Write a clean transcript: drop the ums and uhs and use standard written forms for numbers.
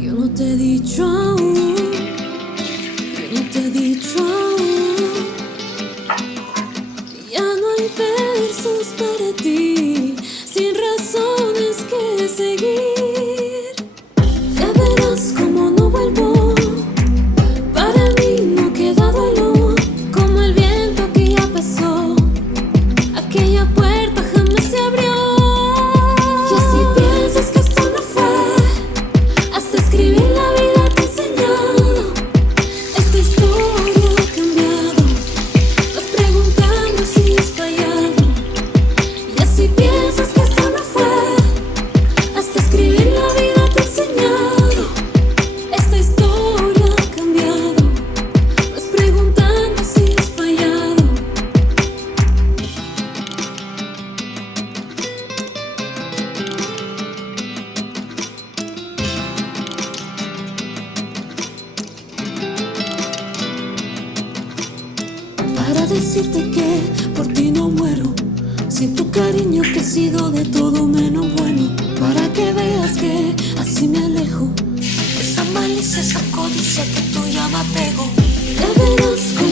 Yo no te he dicho aún, yo no te he dicho aún. Ya no hay versos para ti, sin razones que seguir. Ya verás como no vuelvo, para mí no queda duelo, como el viento que ya pasó, aquella puerta jamás se abrió. Y si piensas que esto no fue, hasta escribir la vida te he enseñado. Esta historia ha cambiado, vas preguntando si has fallado. Y si piensas que esto no fue, hasta escribir la vida te he enseñado. Esta historia ha cambiado, vas preguntando si has fallado. Para decirte que por ti no muero, sin tu cariño que he sido de todo menos bueno. Para que veas que así me alejo, esa malicia, esa codicia que tú ya me apego. Ya verás cómo